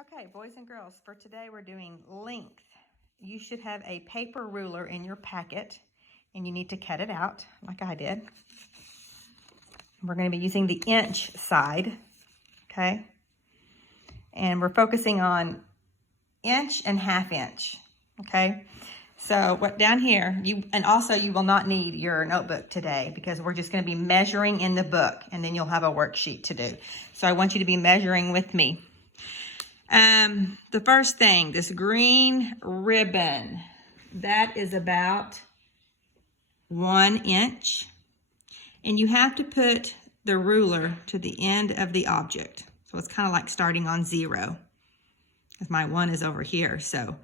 Okay, boys and girls, for today we're doing length. You should have a paper ruler in your packet and you need to cut it out like I did. We're going to be using the inch side, okay? And we're focusing on inch and ½ inch, okay? So what down here, you will not need your notebook today because we're just going to be measuring in the book and then you'll have a worksheet to do. So I want you to be measuring with me. The first thing, this green ribbon, that is about 1 inch. And you have to put the ruler to the end of the object. So it's kind of like starting on 0. Because my 1 is over here. So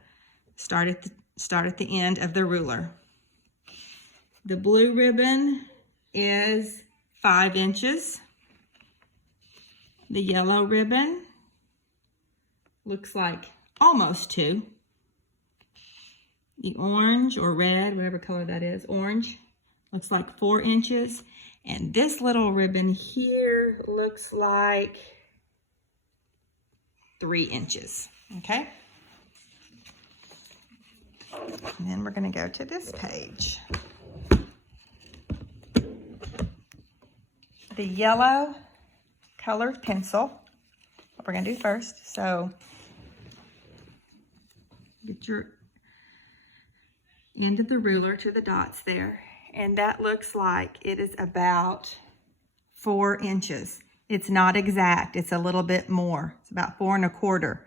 start at the end of the ruler. The blue ribbon is 5 inches. The yellow ribbon looks like almost 2. The orange or red, whatever color that is, orange, looks like 4 inches. And this little ribbon here looks like 3 inches, okay? And then we're gonna go to this page. The yellow colored pencil, what we're gonna do first, so get your end of the ruler to the dots there. And that looks like it is about 4 inches. It's not exact, it's a little bit more. It's about 4 1/4.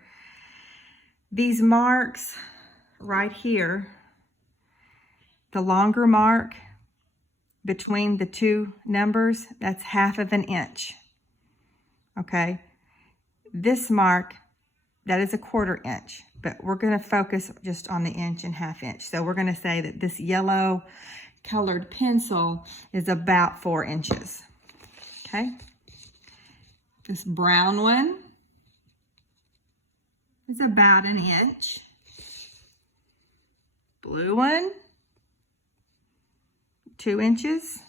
These marks right here, the longer mark between the two numbers, that's ½ inch. Okay, this mark, that is 1/4 inch. But we're going to focus just on the inch and ½ inch. So we're going to say that this yellow colored pencil is about 4 inches. Okay. This brown one is about 1 inch. Blue one, 2 inches.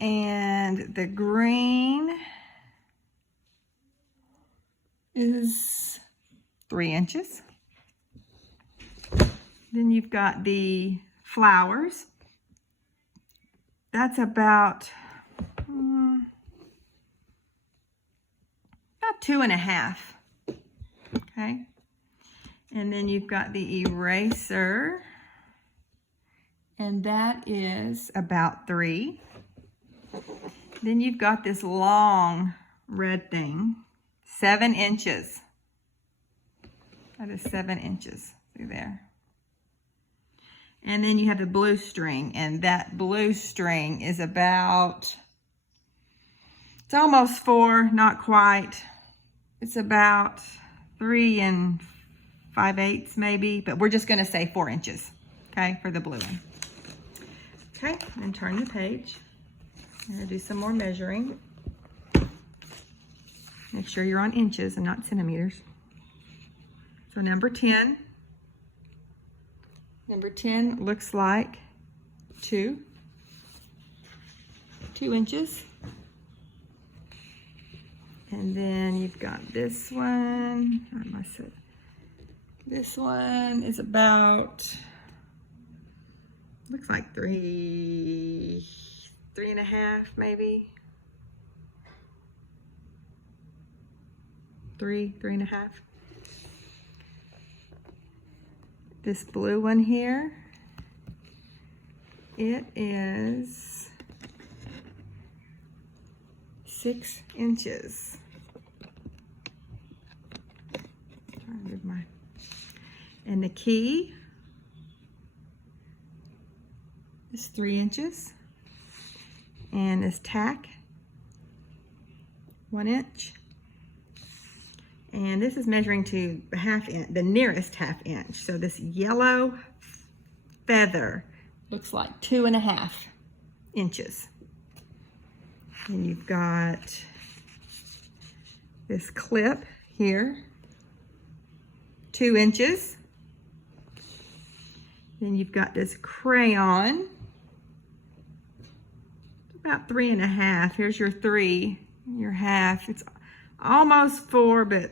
And the green is 3 inches. Then you've got the flowers. That's about 2 1/2. Okay. And then you've got the eraser. And that is about 3. Then you've got this long red thing. 7 inches. That is 7 inches through there. And then you have the blue string, and that blue string is about, it's almost 4, not quite. It's about 3 5/8 maybe, but we're just gonna say 4 inches, okay, for the blue one. Okay, and turn the page. I'm gonna do some more measuring. Make sure you're on inches and not centimeters. So number 10. Number 10 looks like 2 inches. And then you've got this one. This one is about, looks like 3 1/2 maybe. 3 1/2. This blue one here, it is 6 inches. And the key is 3 inches. And this tack, 1 inch. And this is measuring to ½ inch, the nearest ½ inch. So this yellow feather looks like 2 1/2 inches. And you've got this clip here, 2 inches. Then you've got this crayon, about 3 1/2. Here's your 3, your half. It's almost 4, but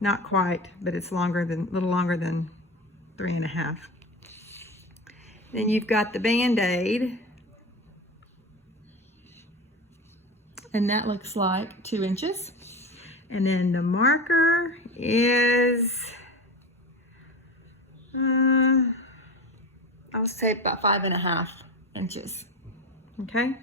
not quite, but it's a little longer than 3.5. Then you've got the Band-Aid, and that looks like 2 inches. And then the marker is, I'll say about 5.5 inches. Okay,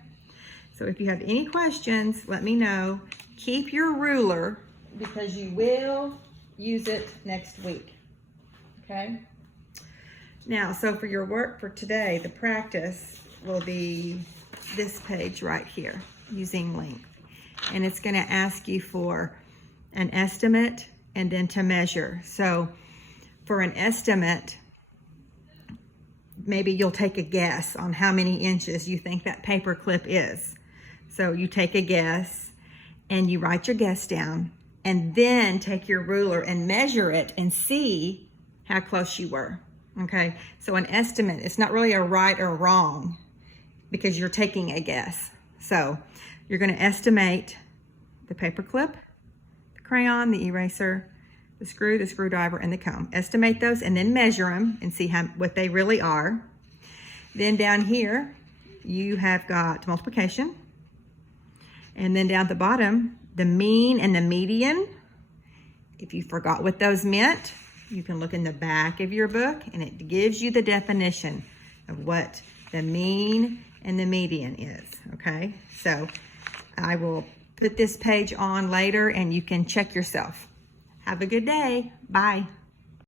so if you have any questions, let me know. Keep your ruler because you will use it next week. Okay, now, so for your work for today, the practice will be this page right here, using length. And it's going to ask you for an estimate and then to measure. So for an estimate, maybe you'll take a guess on how many inches you think that paper clip is. So you take a guess and you write your guess down, and then take your ruler and measure it and see how close you were. Okay, so an estimate, it's not really a right or wrong because you're taking a guess. So you're going to estimate the paper clip, the crayon, the eraser, the screw, the screwdriver, and the comb. Estimate those and then measure them and see what they really are. Then down here, you have got multiplication. And then down at the bottom, the mean and the median. If you forgot what those meant, you can look in the back of your book and it gives you the definition of what the mean and the median is, okay? So I will put this page on later and you can check yourself. Have a good day. Bye.